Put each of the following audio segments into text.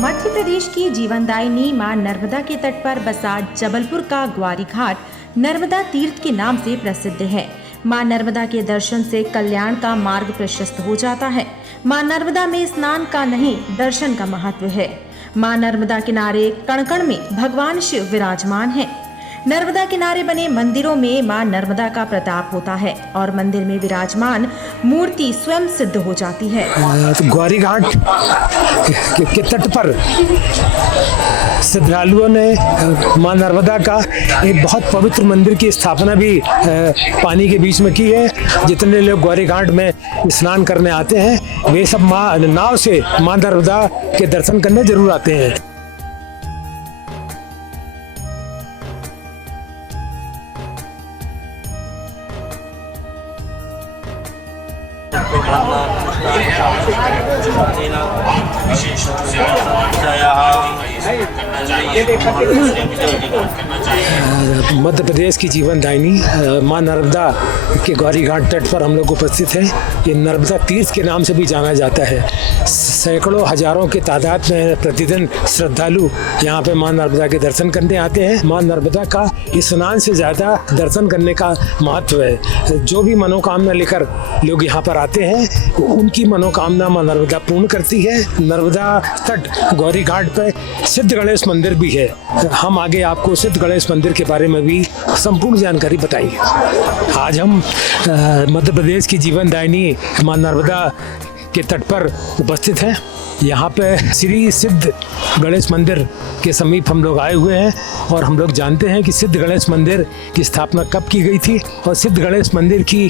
मध्य प्रदेश की जीवनदायिनी मां नर्मदा के तट पर बसा जबलपुर का ग्वारी घाट नर्मदा तीर्थ के नाम से प्रसिद्ध है। मां नर्मदा के दर्शन से कल्याण का मार्ग प्रशस्त हो जाता है। मां नर्मदा में स्नान का नहीं, दर्शन का महत्व है। मां नर्मदा किनारे कण कण में भगवान शिव विराजमान हैं। नर्मदा किनारे बने मंदिरों में मां नर्मदा का प्रताप होता है और मंदिर में विराजमान मूर्ति स्वयं सिद्ध हो जाती है। ग्वारी घाट के तट पर श्रद्धालुओं ने मां नर्मदा का एक बहुत पवित्र मंदिर की स्थापना भी पानी के बीच में की है। जितने लोग ग्वारी घाट में स्नान करने आते हैं वे सब नाव से मां नर्मदा के दर्शन करने जरूर आते हैं। मध्य प्रदेश की जीवनदायिनी मां नर्मदा के ग्वारी घाट तट पर हम लोग उपस्थित हैं। ये नर्मदा तीर्थ के नाम से भी जाना जाता है। सैकड़ों हजारों के तादाद में प्रतिदिन श्रद्धालु यहाँ पे मां नर्मदा के दर्शन करने आते हैं। मां नर्मदा का स्नान से ज़्यादा दर्शन करने का महत्व है। जो भी मनोकामना लेकर लोग यहाँ पर आते हैं उनकी मनोकामना मां नर्मदा पूर्ण करती है। नर्मदा तट ग्वारी घाट पर सिद्ध गणेश मंदिर भी है। हम आगे आपको सिद्ध गणेश मंदिर के बारे में भी संपूर्ण जानकारी बताएंगे। आज हम मध्य प्रदेश की जीवनदायिनी मां नर्मदा के तट पर उपस्थित हैं। यहाँ पे श्री सिद्ध गणेश मंदिर के समीप हम लोग आए हुए हैं और हम लोग जानते हैं कि सिद्ध गणेश मंदिर की स्थापना कब की गई थी और सिद्ध गणेश मंदिर की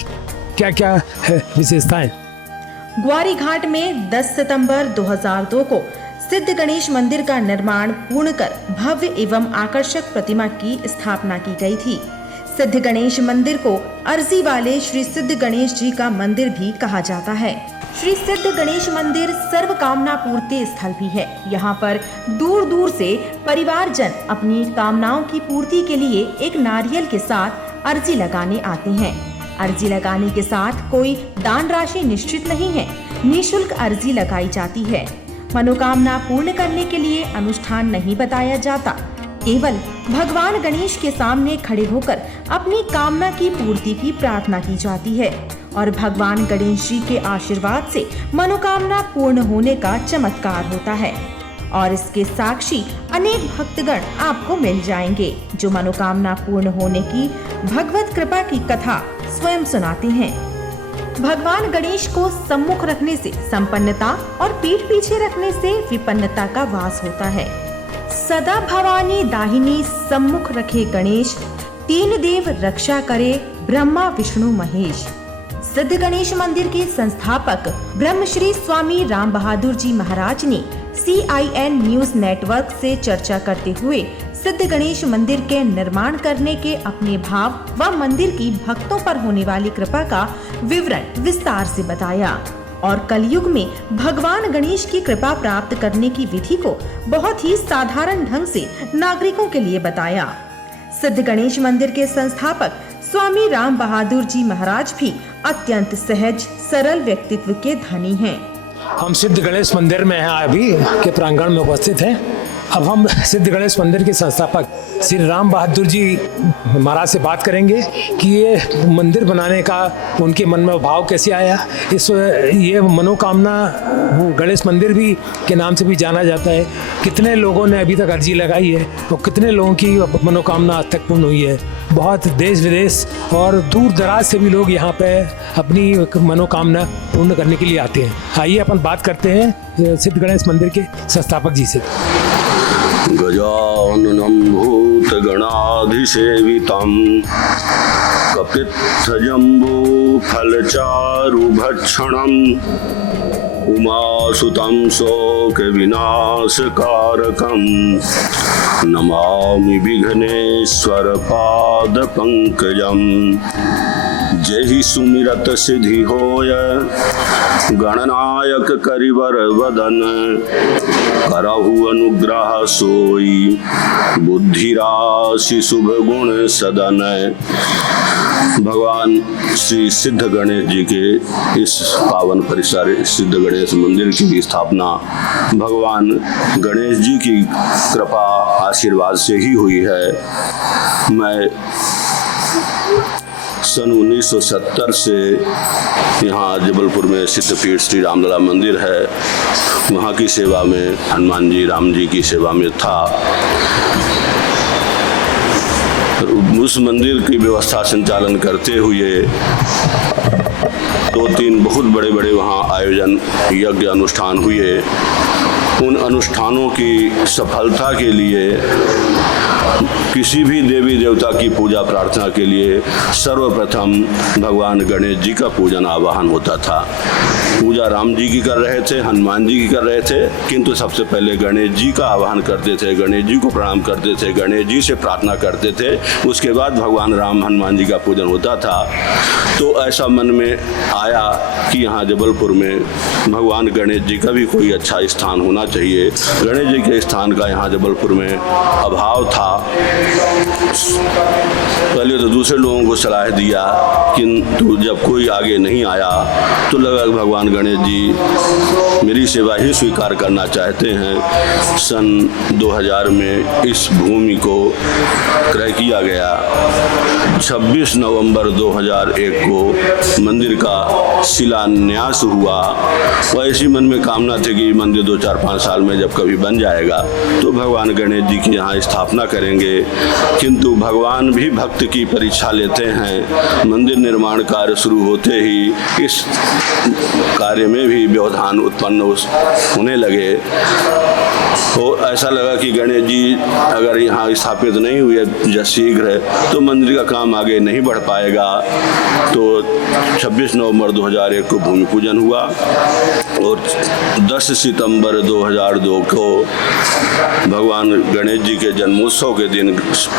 क्या क्या है विशेषताएं। ग्वारी घाट में 10 सितंबर 2002 को सिद्ध गणेश मंदिर का निर्माण पूर्ण कर भव्य एवं आकर्षक प्रतिमा की स्थापना की गई थी। सिद्ध गणेश मंदिर को अर्जी वाले श्री सिद्ध गणेश जी का मंदिर भी कहा जाता है। श्री सिद्ध गणेश मंदिर सर्व कामना पूर्ति स्थल भी है। यहाँ पर दूर दूर से परिवारजन अपनी कामनाओं की पूर्ति के लिए एक नारियल के साथ अर्जी लगाने आते हैं। अर्जी लगाने के साथ कोई दान राशि निश्चित नहीं है, निःशुल्क अर्जी लगाई जाती है। मनोकामना पूर्ण करने के लिए अनुष्ठान नहीं बताया जाता, केवल भगवान गणेश के सामने खड़े होकर अपनी कामना की पूर्ति की प्रार्थना की जाती है और भगवान गणेश जी के आशीर्वाद से मनोकामना पूर्ण होने का चमत्कार होता है और इसके साक्षी अनेक भक्तगण आपको मिल जाएंगे जो मनोकामना पूर्ण होने की भगवत कृपा की कथा स्वयं सुनाते हैं। भगवान गणेश को सम्मुख रखने से संपन्नता और पीठ पीछे रखने से विपन्नता का वास होता है। सदा भवानी दाहिनी सम्मुख रखे गणेश, तीन देव रक्षा करे ब्रह्मा विष्णु महेश। सिद्ध गणेश मंदिर के संस्थापक ब्रह्मश्री स्वामी राम बहादुर जी महाराज ने CIN न्यूज नेटवर्क से चर्चा करते हुए सिद्ध गणेश मंदिर के निर्माण करने के अपने भाव व मंदिर की भक्तों पर होने वाली कृपा का विवरण विस्तार से बताया और कलयुग में भगवान गणेश की कृपा प्राप्त करने की विधि को बहुत ही साधारण ढंग से नागरिकों के लिए बताया। सिद्ध गणेश मंदिर के संस्थापक स्वामी राम बहादुर जी महाराज भी अत्यंत सहज सरल व्यक्तित्व के धनी हैं। हम सिद्ध गणेश मंदिर में हैं, अभी के प्रांगण में उपस्थित हैं। अब हम सिद्ध गणेश मंदिर के संस्थापक श्री राम बहादुर जी महाराज से बात करेंगे कि ये मंदिर बनाने का उनके मन में भाव कैसे आया। ये मनोकामना गणेश मंदिर भी के नाम से भी जाना जाता है। कितने लोगों ने अभी तक अर्जी लगाई है और कितने लोगों की मनोकामना आज तक पूर्ण हुई है। बहुत देश विदेश और दूर दराज से भी लोग यहाँ पे अपनी मनोकामना पूर्ण करने के लिए आते हैं। आइए अपन बात करते हैं सिद्ध गणेश मंदिर के संस्थापक जी से। गजाननं भूतगणाधिसेवितं कपित्थजम्बूफलचारुभक्षणम् उमासुतं शोकविनाशकारकं नमामि विघ्नेश्वरपादपङ्कजम्। जेहि सुमिरत सिद्धि होय, गणनायक करिवर वदन, करहु अनुग्रह सोई, बुद्धि राशि शुभ गुण सदन। भगवान श्री सिद्ध गणेश जी के इस पावन परिसर सिद्ध गणेश मंदिर की स्थापना भगवान गणेश जी की कृपा आशीर्वाद से ही हुई है। मैं सन 1970 से यहाँ जबलपुर में सिद्धपीठ श्री रामलला मंदिर है, वहाँ की सेवा में हनुमान जी राम जी की सेवा में था। उस मंदिर की व्यवस्था संचालन करते हुए 2-3 बहुत बड़े बड़े वहाँ आयोजन यज्ञ अनुष्ठान हुए। उन अनुष्ठानों की सफलता के लिए किसी भी देवी देवता की पूजा प्रार्थना के लिए सर्वप्रथम भगवान गणेश जी का पूजन आवाहन होता था। पूजा राम जी की कर रहे थे, हनुमान जी की कर रहे थे, किंतु सबसे पहले गणेश जी का आवाहन करते थे, गणेश जी को प्रणाम करते थे, गणेश जी से प्रार्थना करते थे। उसके बाद भगवान राम हनुमान जी का पूजन होता था। तो ऐसा मन में आया कि यहाँ जबलपुर में भगवान गणेश जी का भी कोई अच्छा स्थान होना चाहिए। गणेश जी के स्थान का यहाँ जबलपुर में अभाव था। पहले तो दूसरे लोगों को सलाह दिया, किंतु जब कोई आगे नहीं आया तो लगा भगवान गणेश जी मेरी सेवा ही स्वीकार करना चाहते हैं। सन 2000 में इस भूमि को क्रय किया गया। 26 नवंबर 2001 को मंदिर का शिलान्यास हुआ। और ऐसी मन में कामना थी कि मंदिर 2-4-5 साल में जब कभी बन जाएगा तो भगवान गणेश जी की यहाँ स्थापना करेंगे। किंतु भगवान भी भक्त की परीक्षा लेते हैं। मंदिर निर्माण कार्य शुरू होते ही इस कार्य में भी व्यवधान उत्पन्न होने लगे। तो ऐसा लगा कि गणेश जी अगर यहाँ स्थापित नहीं हुए शीघ्र तो मंदिर का काम आगे नहीं बढ़ पाएगा। तो 26 नवंबर 2001 को भूमि पूजन हुआ और 10 सितंबर 2002 को भगवान गणेश जी के जन्मोत्सव के दिन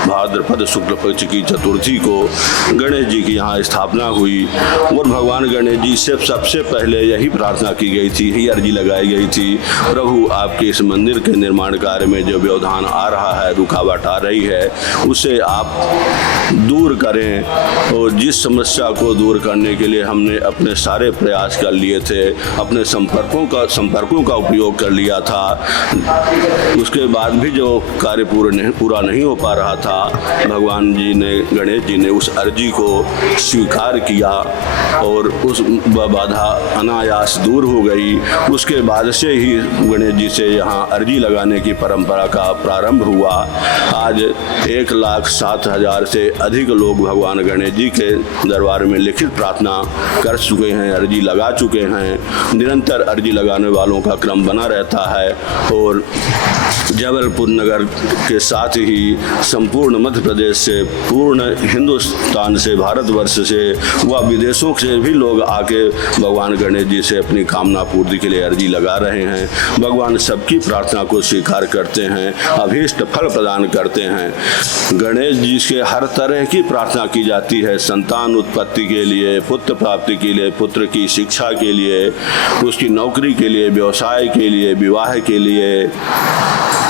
भाद्रपद शुक्ल पक्ष की चतुर्थी को गणेश जी की यहाँ स्थापना हुई। और भगवान गणेश जी से सबसे पहले यही प्रार्थना की गई थी, यही अर्जी लगाई गई थी, प्रभु आपके इस मंदिर के निर्माण कार्य में जो व्यवधान आ रहा है, रुकावट आ रही है, उसे आप दूर करें। और जिस समस्या को दूर करने के लिए हमने अपने सारे प्रयास कर लिए थे, अपने संपर्कों का उपयोग कर लिया था, उसके बाद भी जो कार्य पूरा नहीं हो पा रहा था, भगवान जी ने गणेश जी ने उस अर्जी को स्वीकार किया और उस बाधा अनायास दूर हो गई। उसके बाद से ही गणेश जी से यहाँ अर्जी लगाने की परंपरा का प्रारंभ हुआ। आज 1,07,000 से अधिक लोग भगवान गणेश जी के दरबार में लिखित प्रार्थना कर चुके हैं, अर्जी लगा चुके हैं। निरंतर अर्जी लगाने वालों का क्रम बना रहता है और जबलपुर नगर के साथ ही संपूर्ण मध्य प्रदेश से, पूर्ण हिंदुस्तान से, भारतवर्ष से व विदेशों से भी लोग आके भगवान गणेश जी से अपनी कामना पूर्ति के लिए अर्जी लगा रहे हैं। भगवान सबकी प्रार्थना को स्वीकार करते हैं, अभीष्ट फल प्रदान करते हैं। गणेश जी से हर तरह की प्रार्थना की जाती है, संतान उत्पत्ति के लिए, पुत्र प्राप्ति के लिए, पुत्र की शिक्षा के लिए, उसकी नौकरी के लिए, व्यवसाय के लिए, विवाह के लिए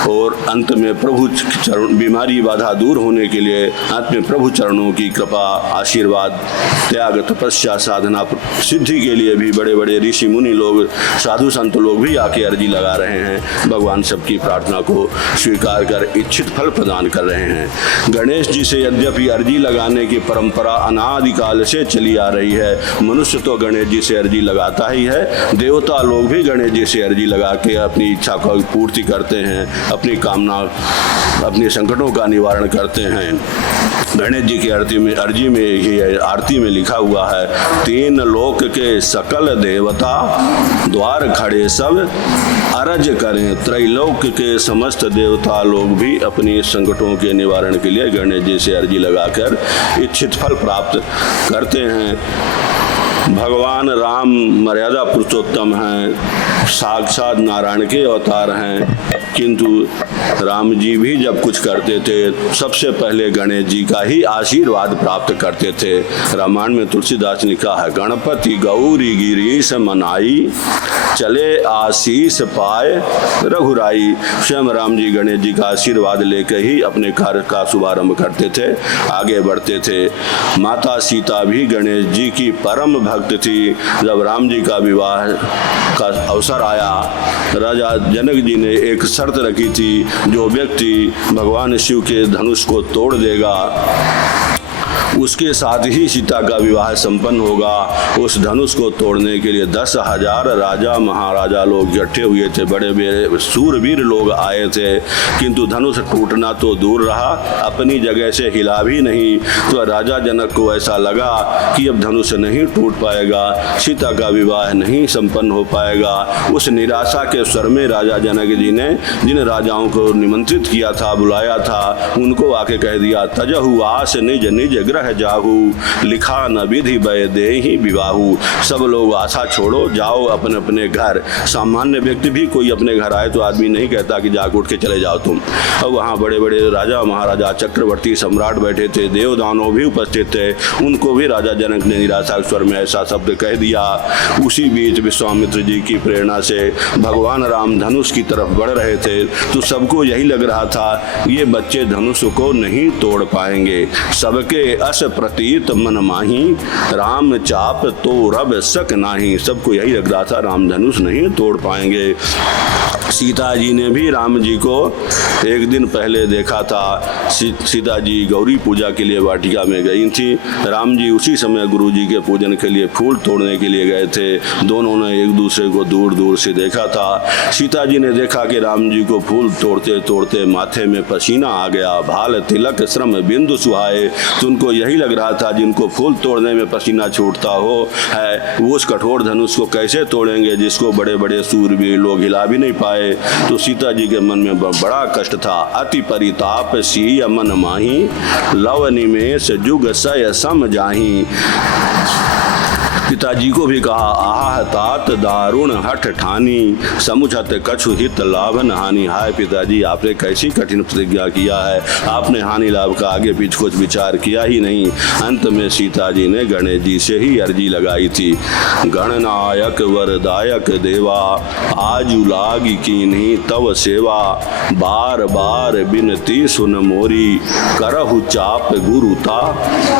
और अंत में प्रभु चरण, बीमारी बाधा दूर होने के लिए अंत में प्रभु चरणों की कृपा, आशीर्वाद, त्याग, तपस्या, साधना, सिद्धि के लिए भी बड़े बड़े ऋषि मुनि लोग, साधु संत लोग भी आके अर्जी लगा रहे हैं। भगवान सबकी प्रार्थना को स्वीकार कर इच्छित फल प्रदान कर रहे हैं। गणेश जी से यद्यपि अर्जी लगाने की परंपरा अनादिकाल से चली आ रही है। मनुष्य तो गणेश जी से अर्जी लगाता ही है, देवता लोग भी गणेश जी से अर्जी लगा के अपनी इच्छा को पूर्ति करते हैं, अपनी कामना, अपने संकटों का निवारण करते हैं। गणेश जी की आरती में लिखा हुआ है, 3 लोक के सकल देवता द्वार खड़े सब अरज करें। त्रैलोक के समस्त देवता लोग भी अपनी संकटों के निवारण के लिए गणेश जी से अर्जी लगाकर इच्छित फल प्राप्त करते हैं। भगवान राम मर्यादा पुरुषोत्तम हैं, साक्षात नारायण के अवतार हैं, किंतु राम जी भी जब कुछ करते थे सबसे पहले गणेश जी का ही आशीर्वाद प्राप्त करते थे। रामायण में तुलसीदास ने लिखा है, गणपति गौरी गिरीश मनाई, चले आशीष पाए रघुराई। स्वयं राम जी गणेश जी का आशीर्वाद लेकर ही अपने कार्य का शुभारंभ करते थे, आगे बढ़ते थे। माता सीता भी गणेश जी की परम भक्त थी। जब राम जी का विवाह का अवसर आया, राजा जनक जी ने एक शर्त रखी थी, जो व्यक्ति भगवान शिव के धनुष को तोड़ देगा उसके साथ ही सीता का विवाह संपन्न होगा। उस धनुष को तोड़ने के लिए 10,000 राजा महाराजा लोग इकट्ठे हुए थे, बड़े बड़े सूरवीर लोग आए थे, किंतु धनुष टूटना तो दूर रहा, अपनी जगह से हिला भी नहीं। तो राजा जनक को ऐसा लगा कि अब धनुष नहीं टूट पाएगा, सीता का विवाह नहीं संपन्न हो पाएगा। उस निराशा के स्वर में राजा जनक जी ने जिन राजाओं को निमंत्रित किया था, बुलाया था, उनको आके कह दिया, तजहु आस निज निज ग्रह जाहू, लिखा न विधि बय देहि विवाहू। सब लोग आशा छोड़ो, जाओ अपने अपने घर। सामान्य व्यक्ति भी कोई अपने घर आए तो आदमी नहीं कहता कि जाग उठ के चले जाओ तुम। अब वहाँ बड़े बड़े राजा महाराजा चक्रवर्ती सम्राट बैठे थे, देव दानव भी उपस्थित थे, उनको भी राजा जनक ने निराशा स्वर में ऐसा शब्द कह दिया। उसी बीच विश्वामित्र जी की प्रेरणा से भगवान राम धनुष की तरफ बढ़ रहे थे, तो सबको यही लग रहा था ये बच्चे धनुष को नहीं तोड़ पाएंगे। सबके अस प्रतीत मन माही, राम चाप तो रब सक नाही। सबको यही लग रहा था राम धनुष नहीं तोड़ पाएंगे। सीता जी ने भी राम जी को एक दिन पहले देखा था। सीता जी गौरी पूजा के लिए वाटिका में गई थी। राम जी उसी समय गुरु जी के पूजन के लिए फूल तोड़ने के लिए गए थे। दोनों ने एक दूसरे को दूर दूर से देखा था। सीता जी ने देखा कि राम जी को फूल तोड़ते तोड़ते माथे में पसीना आ गया, भाल तिलक श्रम बिंदु सुहाए। तो उनको यही लग रहा था जिनको फूल तोड़ने में पसीना छूटता हो है, वो उस कठोर धनुष को कैसे तोड़ेंगे जिसको बड़े बड़े सूरवीर लोग हिला भी नहीं पाए। तो सीता जी के मन में बड़ा कष्ट था। अति परिताप सी मन माही, लव निमेष जुग सय सम जाही। पिताजी को भी कहा, आह तात दारुण हठ ठानी, समुझत कछु हित लाभ न हानि। हाय पिताजी, आपने कैसी कठिन प्रतिज्ञा किया है, आपने हानि लाभ का आगे पीछे कुछ विचार किया ही नहीं। अंत में सीता जी ने गणेश जी से ही अर्जी लगाई थी, गणनायक वरदायक देवा, आजु लागी कीन्ही तव सेवा, बार बार बिनती सुन मोरी, करहु चाप गुरुता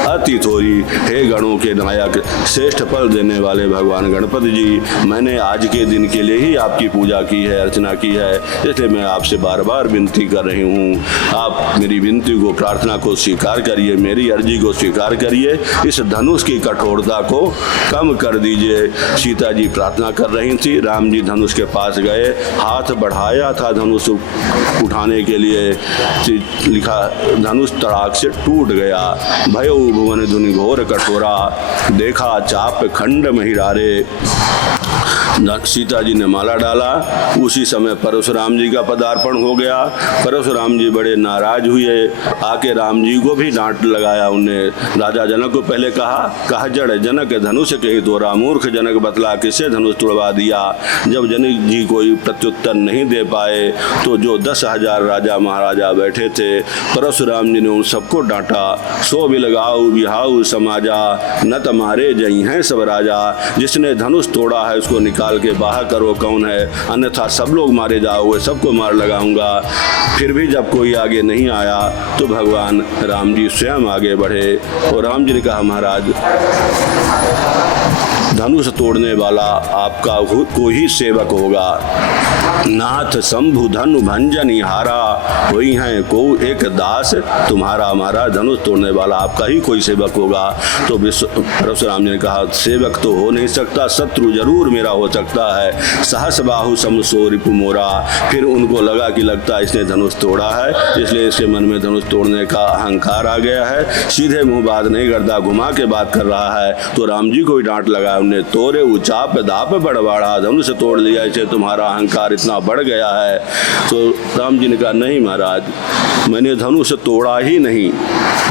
अति थोरी। हे गणों के नायक, श्रेष्ठ फल देने वाले भगवान गणपति जी, मैंने आज के दिन के लिए ही आपकी पूजा की है, अर्चना की है, इसलिए मैं आपसे बार बार विनती कर रही हूँ। आप मेरी विनती को, प्रार्थना को स्वीकार करिए, मेरी अर्जी को स्वीकार करिए, इस धनुष की कठोरता को कम कर दीजिए। सीता जी प्रार्थना कर रही थी। राम जी धनुष के पास गए, हाथ बढ़ाया था धनुष उठाने के लिए, लिखा धनुष तड़ाक से टूट गया। भयो भुवन धुनि घोर कठोरा, देखा चाप खंड महिरारे। सीता जी ने माला डाला। उसी समय परशुराम जी का पदार्पण हो गया। परशुराम जी बड़े नाराज हुए, आके राम जी को भी डांट लगाया। उन्हें राजा जनक को पहले कहा जड़ जनक धनुष के ही तोड़ा, मूर्ख जनक बतला किसे धनुष तोड़वा दिया। जब जनक जी कोई प्रत्युत्तर नहीं दे पाए तो जो 10,000 राजा महाराजा बैठे थे, परशुराम जी ने उन सबको डांटा। सो बिलगाऊ बिहाऊ समाजा, न तुम्हारे जई हैं सब राजा। जिसने धनुष तोड़ा है उसको निकाल के बाहर करो, कौन है, अन्यथा सब लोग मारे जाओगे, सबको मार लगाऊंगा। फिर भी जब कोई आगे नहीं आया तो भगवान राम जी स्वयं आगे बढ़े और राम जी ने कहा, महाराज धनुष तोड़ने वाला आपका कोई ही सेवक होगा। नाथ शंभु धनु भंजन हारा, वही हैं को एक दास तुम्हारा। हमारा धनुष तोड़ने वाला आपका ही कोई सेवक होगा। तो परशुराम जी ने कहा, सेवक तो हो नहीं सकता, शत्रु जरूर मेरा हो सकता है। सहस बाहु समसो रिपु मोरा। फिर उनको लगा कि लगता है इसने धनुष तोड़ा है, इसलिए इसके मन में धनुष तोड़ने का अहंकार आ गया है। सीधे मुंह बात नहीं करता, घुमा के बात कर रहा है। तो राम जी को ही डांट लगा हमने तोरे उचाप दाप बड़वाड़ा, धनुष तोड़ लिया इसे, तुम्हारा अहंकार इतना बढ़ गया है। तो राम जी ने कहा नहीं महाराज, मैंने धनुष तोड़ा ही नहीं,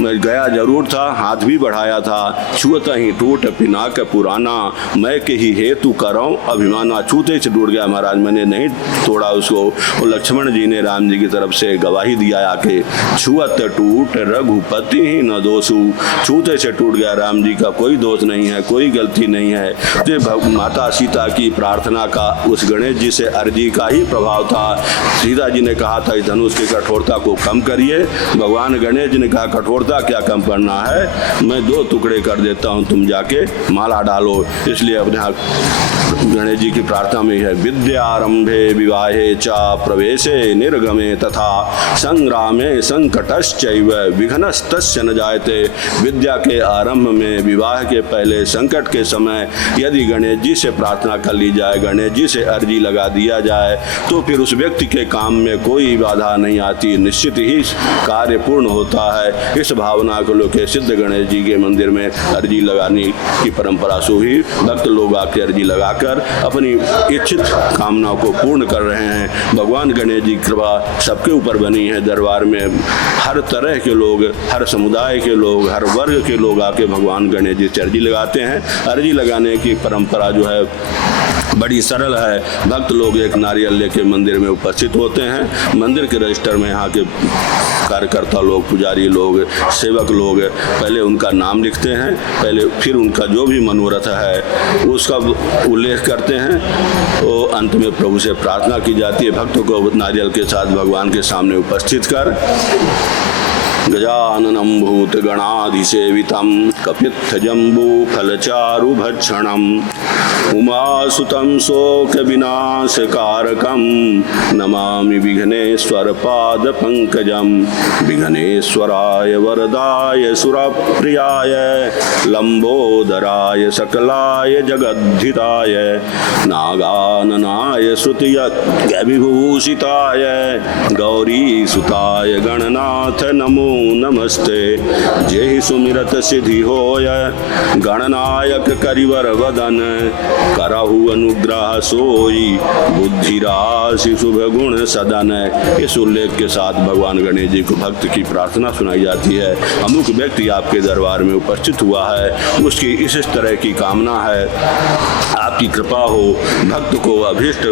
मैं गया जरूर था, हाथ भी बढ़ाया था, छुअत ही टूट पिनाक पुराना, मैं के ही हेतु कराऊं अभिमाना, छूते से टूट गया महाराज, मैंने नहीं तोड़ा उसको। और लक्ष्मण जी ने राम जी की तरफ से गवाही दिया आके, छुअत टूट रघुपति ही न दोषु, छूते से टूट गया, राम जी का कोई दोष नहीं है, कोई गलती नहीं है। तो माता सीता की प्रार्थना का उस गणेश जी से अर्जी का ही प्रभाव था। सीता जी ने कहा था इस धनुष की कठोरता को कम करिए, भगवान गणेश जी ने कहा कठोरता क्या कम करना है, मैं 2 टुकड़े कर देता हूँ, तुम जाके माला डालो। इसलिए अपने गणेश जी की प्रार्थना में है, विद्यारंभे विवाहे चा प्रवेशे निर्गमे तथा संग्रामे संकटश्चैव विघ्नस्तस्य न जायते। विद्या के आरंभ में, विवाह के पहले, संकट के समय यदि गणेश जी से प्रार्थना कर ली जाए, गणेश जी से अर्जी लगा दिया जाए, तो फिर उस व्यक्ति के काम में कोई बाधा नहीं आती, निश्चित ही कार्य पूर्ण होता है। इस भावना को लेकर सिद्ध गणेश जी के मंदिर में अर्जी लगाने की परंपरा से ही भक्त लोग आके अर्जी लगाकर अपनी इच्छित कामनाओं को पूर्ण कर रहे हैं। भगवान गणेश जी की कृपा सबके ऊपर बनी है। दरबार में हर तरह के लोग, हर समुदाय के लोग, हर वर्ग के लोग आके भगवान गणेश जी से अर्जी लगाते हैं। अर्जी लगाने की परंपरा जो है बड़ी सरल है। भक्त लोग एक नारियल लेके मंदिर में उपस्थित होते हैं। मंदिर के रजिस्टर में यहाँ के कार्यकर्ता लोग, पुजारी लोग, सेवक लोग पहले उनका नाम लिखते हैं, पहले फिर उनका जो भी मनोरथ है उसका उल्लेख करते हैं। तो अंत में प्रभु से प्रार्थना की जाती है भक्तों को नारियल के साथ भगवान के सामने उपस्थित कर। गजाननं भूतगणाधिसेवितं कपित्थजम्बूफलचारुभक्षणं उमासुतं शोकविनाशकारकं नमामि विघ्नेश्वरपादपङ्कजं। विघ्नेश्वराय वरदाय सुरप्रियाय लम्बोदराय सकलाय जगद्धिताय नागाननाय श्रुतियज्ञविभूषिताय गौरीसुताय गणनाथ नमो नमस्ते। जेहि सुमिरत सिद्धि होय गणनायक करिवर वदन, करहु अनुग्रह सोई बुद्धि राशि शुभ गुण सदन। इस उल्लेख के साथ भगवान गणेश जी को भक्त की प्रार्थना सुनाई जाती है। अमुक व्यक्ति आपके दरबार में उपस्थित हुआ है, उसकी इस तरह की कामना है, आपकी कृपा हो, भक्त को अभीष्ट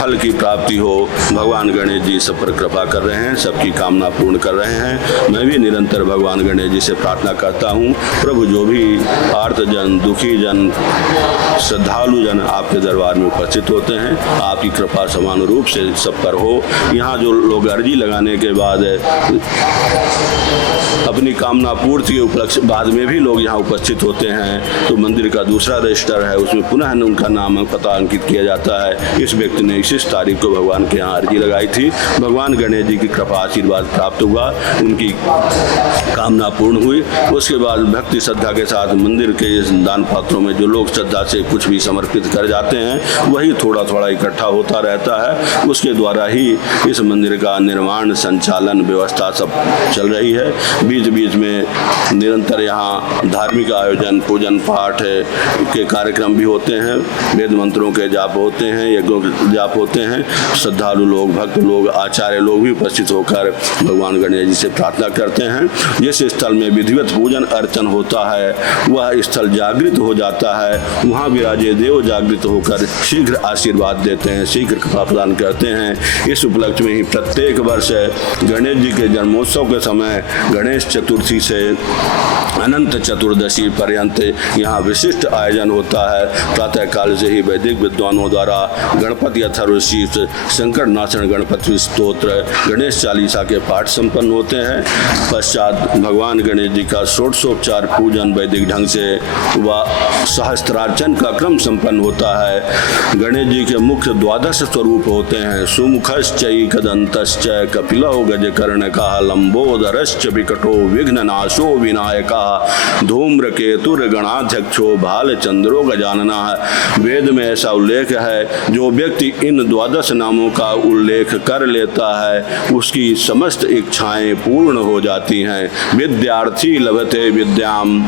फल की प्राप्ति हो। भगवान गणेश जी सब पर कृपा कर रहे हैं, सबकी कामना पूर्ण कर रहे हैं। मैं भी निरंतर भगवान गणेश जी से प्रार्थना करता हूँ, प्रभु जो भी आर्तजन, दुखी जन, श्रद्धालु जन आपके दरबार में उपस्थित होते हैं, आपकी कृपा समान रूप से सब पर हो। यहाँ जो लोग अर्जी लगाने के बाद अपनी कामना पूर्ति के उपलक्ष्य बाद में भी लोग यहाँ उपस्थित होते हैं, तो मंदिर का दूसरा रजिस्टर है, उसमें पुनः उनका नाम पता अंकित किया जाता है। इस व्यक्ति ने इस तारीख को भगवान के यहाँ अर्जी लगाई थी, भगवान गणेश जी की कृपा आशीर्वाद प्राप्त हुआ, उनकी कामना पूर्ण हुई। उसके बाद भक्ति श्रद्धा के साथ मंदिर के दान पात्रों में जो लोग श्रद्धा से कुछ भी समर्पित कर जाते हैं, वही थोड़ा थोड़ा इकट्ठा होता रहता है। उसके द्वारा ही इस मंदिर का निर्माण, संचालन, व्यवस्था सब चल रही है। बीच बीच में निरंतर यहाँ धार्मिक आयोजन, पूजन पाठ के कार्यक्रम भी होते हैं, वेद मंत्रों के जाप होते हैं, यज्ञों के जाप होते हैं। श्रद्धालु लोग, भक्त लोग, आचार्य लोग भी उपस्थित होकर भगवान गणेश जी से प्रार्थना करते हैं। जिस स्थल में विधिवत पूजन अर्चन होता है वह स्थल जागृत हो जाता है, वहाँ विराजे देव जागृत होकर शीघ्र आशीर्वाद देते हैं, शीघ्र कृपा प्रदान करते हैं। इस उपलक्ष्य में ही प्रत्येक वर्ष गणेश जी के जन्मोत्सव के समय गणेश चतुर्थी से अनंत चतुर्दशी पर्यंत यहाँ विशिष्ट आयोजन होता है। प्रातः काल से ही वैदिक विद्वानों द्वारा गणपति अथर्वशीर्ष, संकट नाशन गणपति स्तोत्र, गणेश चालीसा के पाठ संपन्न होते हैं। पश्चात भगवान गणेश जी का षोडशोपचार पूजन वैदिक ढंग से व सहस्त्रार्चन का क्रम संपन्न होता है। गणेश जी के मुख्य 12 स्वरूप होते हैं, सुमुखश्चैकदन्तश्च कपिलो गजकर्णकः लंबोदरश्च विकटो विघ्ननाशो विनायकः धूम्रकेतुर्गणाध्यक्षो भालचंद्रो गजाननः। वेद में ऐसा उल्लेख है, जो व्यक्ति इन 12 नामों का उल्लेख कर लेता है उसकी समस्त इच्छाएं पूर्ण हो जाती हैं। विद्यार्थी लभते विद्याम,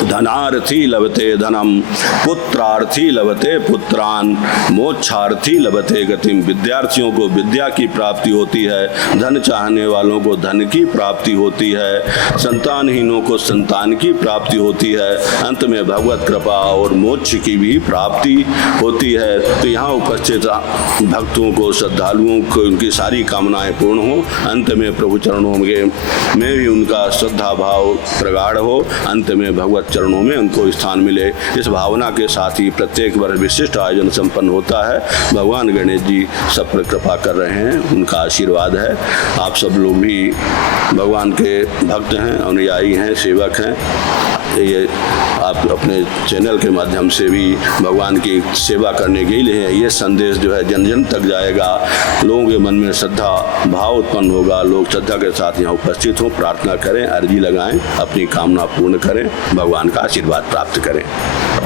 धनार्थी लभते धनम, पुत्रार्थी लभते पुत्रान, मोक्षार्थी लभते गतिम। विद्यार्थियों को विद्या की प्राप्ति होती है, धन चाहने वालों को धन की प्राप्ति होती है, संतानहीनों को संतान की प्राप्ति होती है, अंत में भगवत कृपा और मोक्ष की भी प्राप्ति होती है। तो यहाँ उपस्थित भक्तों को, श्रद्धालुओं को उनकी सारी कामनाएं पूर्ण हो, अंत में प्रभु चरणों में भी उनका श्रद्धा भाव प्रगाढ़ हो, अंत में भगवत चरणों में उनको स्थान मिले। इस भावना के साथ ही प्रत्येक वर्ष विशिष्ट आयोजन संपन्न होता है। भगवान गणेश जी सब पर कृपा कर रहे हैं, उनका आशीर्वाद है। आप सब लोग भी भगवान के भक्त हैं, अनुयायी हैं, सेवक हैं। ये आप अपने चैनल के माध्यम से भी भगवान की सेवा करने के लिए ये संदेश जो है जन जन तक जाएगा, लोगों के मन में श्रद्धा भाव उत्पन्न होगा, लोग श्रद्धा के साथ यहाँ उपस्थित हों, प्रार्थना करें, अर्जी लगाएं, अपनी कामना पूर्ण करें, भगवान का आशीर्वाद प्राप्त करें।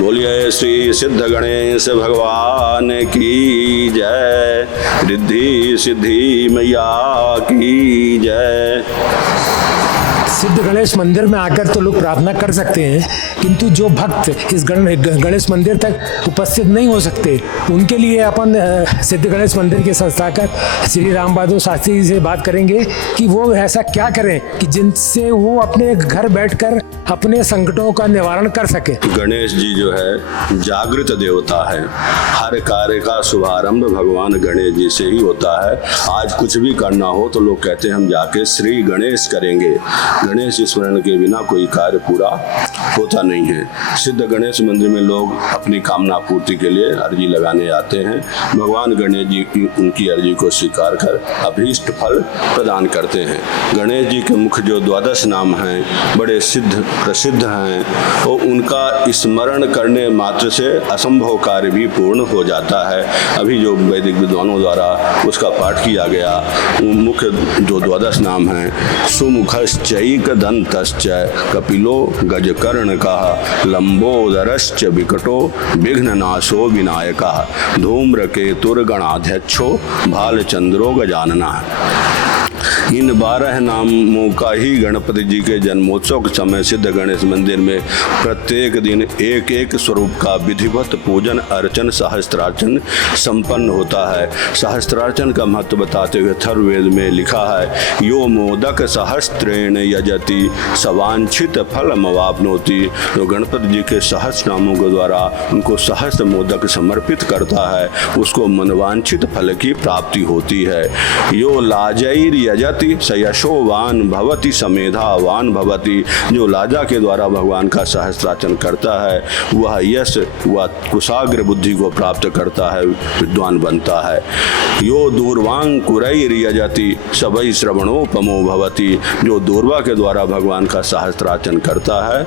बोलिए श्री सिद्ध गणेश भगवान की जय, रिद्धि सिद्धि मैया की जय। सिद्ध गणेश मंदिर में आकर तो लोग प्रार्थना कर सकते हैं, किंतु जो भक्त इस गणेश मंदिर तक उपस्थित नहीं हो सकते, उनके लिए अपन सिद्ध गणेश मंदिर के संस्थापक श्री राम बहादुर शास्त्री जी से बात करेंगे कि वो ऐसा क्या करें कि जिनसे वो अपने घर बैठकर अपने संकटों का निवारण कर सके। गणेश जी जो है जागृत देवता है, हर कार्य का शुभारंभ भगवान गणेश जी से ही होता है। आज कुछ भी करना हो तो लोग कहते हैं हम जाके श्री गणेश करेंगे। गणेश स्मरण के बिना कोई कार्य पूरा होता नहीं है। सिद्ध गणेश मंदिर में लोग अपनी कामना पूर्ति के लिए अर्जी लगाने आते हैं। भगवान गणेश जी की उनकी अर्जी को स्वीकार कर अभीष्ट फल प्रदान करते हैं। गणेश जी के मुख्य जो द्वादश नाम हैं बड़े सिद्ध प्रसिद्ध हैं और उनका स्मरण करने मात्र से असंभव कार्य भी पूर्ण हो जाता है। अभी जो वैदिक विद्वानों द्वारा उसका पाठ किया गया, मुख्य जो द्वादश नाम हैं सुमुखश्चैक दंतश्च कपिलो गजकर्ण का, लंबोदरश्च विकटो विघ्ननाशो विनायकः, धूम्रकेतुर्गणाध्यक्षो भालचंद्रो गजाननः। इन 12 नामों का ही गणपति जी के जन्मोत्सव के समय सिद्ध गणेश मंदिर में प्रत्येक दिन एक एक स्वरूप का विधिवत पूजन अर्चन सहस्त्रार्चन संपन्न होता है। सहस्त्रार्चन का महत्व बताते हुए अथर्ववेद में लिखा है, यो मोदक सहस्त्रेण यजति सवांछित फलमवाप्नोति। जो गणपति जी के सहस्त्र नामों के द्वारा उनको सहस्त्र मोदक समर्पित करता है, उसको मनवांछित फल की प्राप्ति होती है। यो लाजैर यजति स यशोवान भवति समेधावान भवति। जो लाजा के द्वारा भगवान का सहस्त्रार्चन करता है वह यश व कुशाग्र बुद्धि को प्राप्त करता है, विद्वान बनता है। यो दूर्वांकुरैर यजति स वै श्रवणोपमो भवति। जो दूर्वा के द्वारा भगवान का सहस्त्रार्चन करता है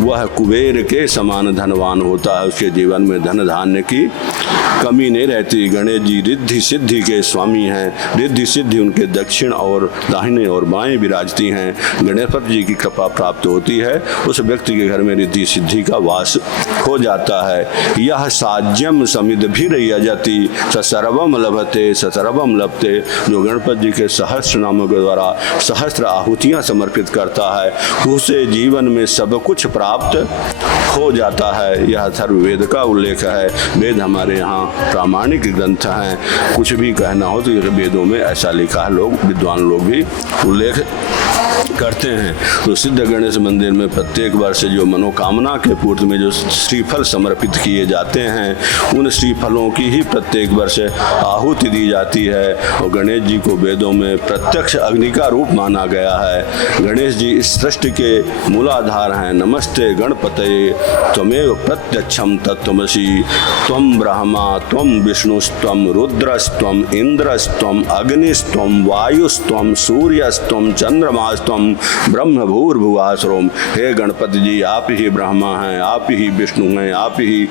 वह कुबेर के समान धनवान होता है, उसके जीवन में धन धान्य की कमी नहीं रहती। गणेश जी रिद्धि सिद्धि के स्वामी हैं। रिद्धि सिद्धि उनके दक्षिण और दाहिने और बाएं विराजती हैं। गणपति जी की कृपा प्राप्त होती है, उस व्यक्ति के घर में रिद्धि सिद्धि का वास हो जाता है। यह साज्यम समिद्भिर यजति स सर्वम लभते स सर्वम लभते। जो गणपति जी के सहस्त्र नामों के द्वारा सहस्त्र आहुतियाँ समर्पित करता है उसे जीवन में सब कुछ प्राप्त हो जाता है। यह अथर्ववेद का उल्लेख है। वेद हमारे यहाँ प्रामाणिक ग्रंथ हैं, कुछ भी कहना हो तो वेदों में ऐसा लिखा है, लोग विद्वान लोग भी उल्लेख करते हैं। तो सिद्ध गणेश मंदिर में प्रत्येक वर्ष जो मनोकामना के पूर्ति में जो श्रीफल समर्पित किए जाते हैं उन श्रीफलों की ही प्रत्येक वर्ष आहुति दी जाती है। और गणेश जी को वेदों में प्रत्यक्ष अग्नि का रूप माना गया है। गणेश जी इस सृष्टि के मूलाधार हैं। नमस्ते गणपतये त्वमेव प्रत्यक्षम तत्त्वमसि, त्वं ब्रह्मा त्वं विष्णुस्त्वं रुद्रस्त्वं इंद्रस्त्वं अग्निस्त्वं वायुस्त्वं सूर्यस्त्वं चंद्रमास्त्वं ब्रह्म भूर्भुवस्वरम्। हे गणपति जी, आप ही ब्रह्मा हैं, आप ही विष्णु हैं, आप ही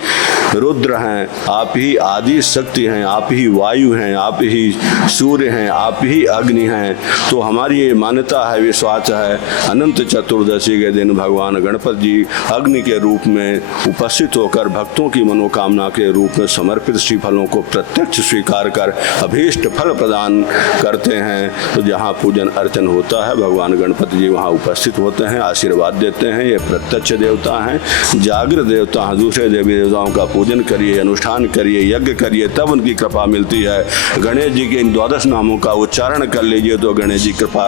रुद्र हैं, आप ही आदि शक्ति हैं, आप ही वायु हैं, आप ही सूर्य हैं, आप ही अग्नि हैं। तो हमारी ये मान्यता है, विश्वास है, अनंत चतुर्दशी के दिन भगवान गणपति जी अग्नि के रूप में उपस्थित होकर भक्तों की मनोकामना के रूप में समर्पित श्रीफलों को प्रत्यक्ष स्वीकार कर अभीष्ट फल प्रदान करते हैं। तो जहाँ पूजन अर्चन होता है भगवान गणपति जी वहाँ उपस्थित होते हैं, आशीर्वाद देते हैं। ये प्रत्यक्ष देवता हैं, जागृत देवता हैं। दूसरे देवी देवताओं का पूजन करिए, अनुष्ठान करिए, यज्ञ करिए, तब उनकी कृपा मिलती है। गणेश जी के इन 12 नामों का उच्चारण कर लीजिए तो गणेश जी कृपा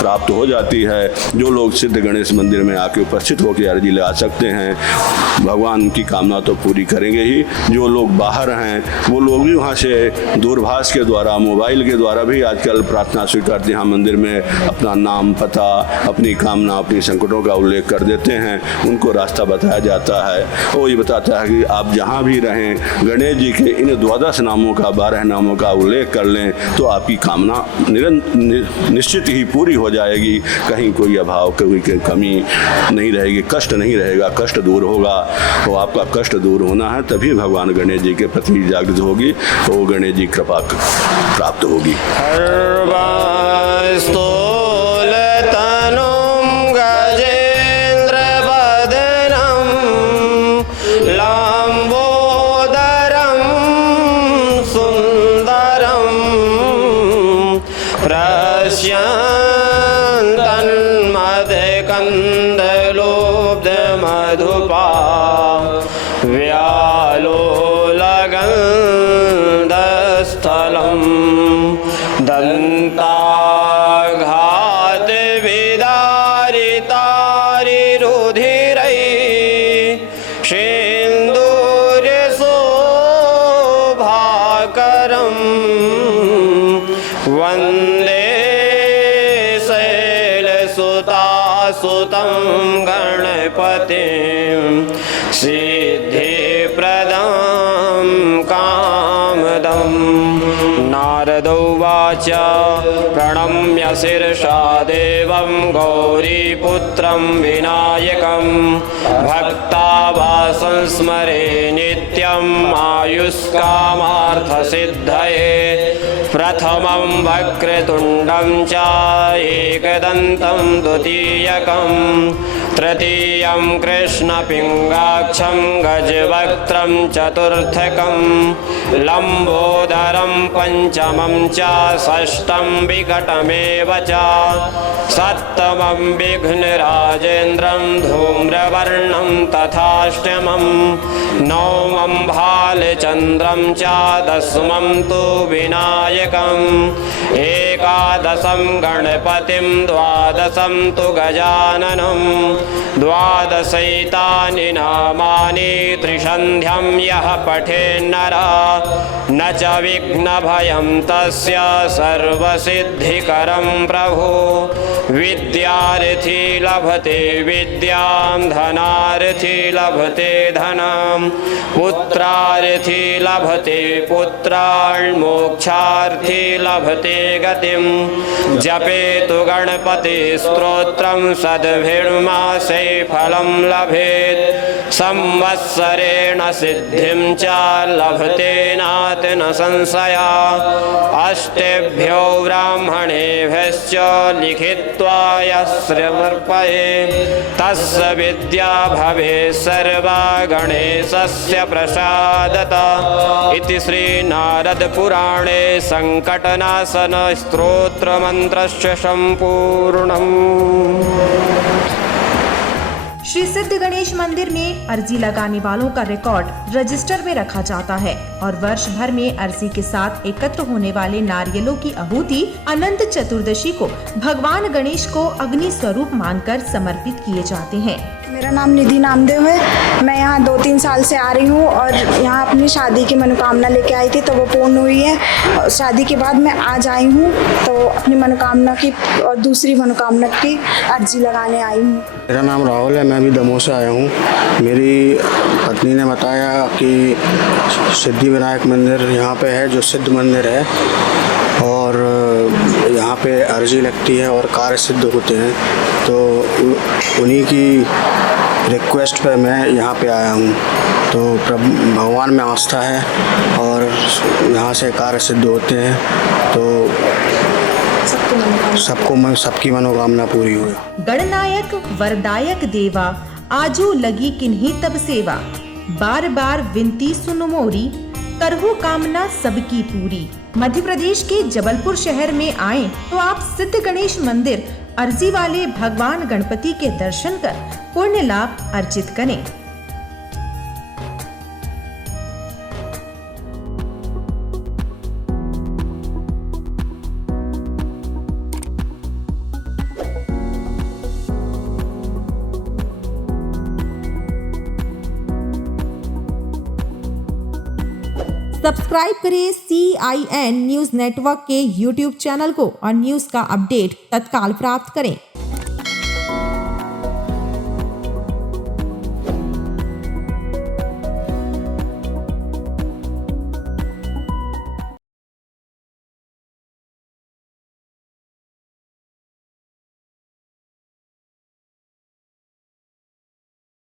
प्राप्त हो जाती है। जो लोग सिद्ध गणेश मंदिर में आके उपस्थित होकर अर्जी लगा सकते हैं, भगवान उनकी कामना तो पूरी करेंगे ही। जो लोग बाहर हैं वो लोग भी वहाँ से दूरभाष के द्वारा, मोबाइल के द्वारा भी आजकल प्रार्थना स्वीकारते हैं। मंदिर में अपना नाम, पता, अपनी कामना, अपनी संकटों का उल्लेख कर देते हैं। उनको रास्ता बताया जाता है। वो ये बताता है कि आप जहाँ भी रहें, गणेश जी के इन 12 नामों का, 12 नामों का उल्लेख कर लें तो आपकी कामना निश्चित ही पूरी हो जाएगी। कहीं कोई अभाव, कोई कमी नहीं रहेगी, कष्ट नहीं रहेगा, कष्ट दूर होगा। तो आपका कष्ट दूर होना है तभी भगवान गणेश जी के प्रति जागृत होगी, तो गणेश जी कृपा प्राप्त होगी। दंताघात विदारितारि रुधिरै सिन्दूर शोभाकरं वन्दे शैलसुतासुतं गणपतिं सिद्धिप्रदं कामदम्। नारदोवाच प्रणम्य शिरसा देवं गौरीपुत्रं विनायकं भक्तावासं स्मरे नित्यं आयुष्कामार्थसिद्धये। प्रथमं वक्रतुण्डं च एकदन्तं द्वितीयकं तृतीयं कृष्णपिङ्गाक्षं गजवक्त्रं चतुर्थकं लम्बोदरं पंचमं च षष्ठं विकटमेव च सप्तमं विघ्नराजेन्द्रं धूम्रवर्णं तथाष्टमं नवमं भालचन्द्रं च दशमं तु विनायकम् एकादशं गणपतिं द्वादशं तु गजाननं द्वादशैतानि नामानि त्रिसन्ध्यं यः पठेन्नरः न च विघ्नभयं तस्य सर्वसिद्धिकरं प्रभु। विद्यार्थी लभते विद्यां धनार्थी लभते धनं पुत्रार्थी लभते पुत्रान् मोक्षार्थी लभते गतिं। जपेतु गणपति स्तोत्रं सद्भिर्मासे फलं लभेत् संवत्सरेण सिद्धिं च लभते नाथ न संशया। अष्टेभ्यो ब्राह्मणेभ्यश्च लिखित्वा यस्मर्पये तस्य विद्या भवेत् सर्वा गणेशस्य प्रसादतः। इति श्री नारद पुराणे संकटनाशन स्तोत्र मंत्रस्य संपूर्णम्। श्री सिद्ध गणेश मंदिर में अर्जी लगाने वालों का रिकॉर्ड रजिस्टर में रखा जाता है और वर्ष भर में अर्जी के साथ एकत्र होने वाले नारियलों की आहुति अनंत चतुर्दशी को भगवान गणेश को अग्नि स्वरूप मानकर समर्पित किए जाते हैं। मेरा नाम निधि नामदेव है। मैं यहाँ 2-3 साल से आ रही हूँ और यहाँ अपनी शादी की मनोकामना लेके आई थी तो वो पूर्ण हुई है। और शादी के बाद मैं आज आई हूँ तो अपनी मनोकामना की और दूसरी मनोकामना की अर्जी लगाने आई हूँ। मेरा नाम राहुल है, मैं भी दमोह से आया हूँ। मेरी पत्नी ने बताया कि सिद्धि विनायक मंदिर यहाँ पे है, जो सिद्ध मंदिर है और यहाँ पे अर्जी लगती है और कार्य सिद्ध होते हैं। तो उन्हीं की रिक्वेस्ट पे मैं यहाँ पे आया हूँ। तो भगवान में आस्था है और यहाँ से कार्य सिद्ध होते हैं तो सबकी मनोकामना पूरी हुई। गणनायक वरदायक देवा आजू लगी किन्हीं तब सेवा, बार बार विनती सुनो मोरी, करहु कामना सबकी पूरी। मध्य प्रदेश के जबलपुर शहर में आए तो आप सिद्ध गणेश मंदिर अर्जी वाले भगवान गणपति के दर्शन कर पुण्य लाभ अर्जित करें। सब्सक्राइब करें CIN न्यूज़ नेटवर्क के YouTube चैनल को और न्यूज़ का अपडेट तत्काल प्राप्त करें।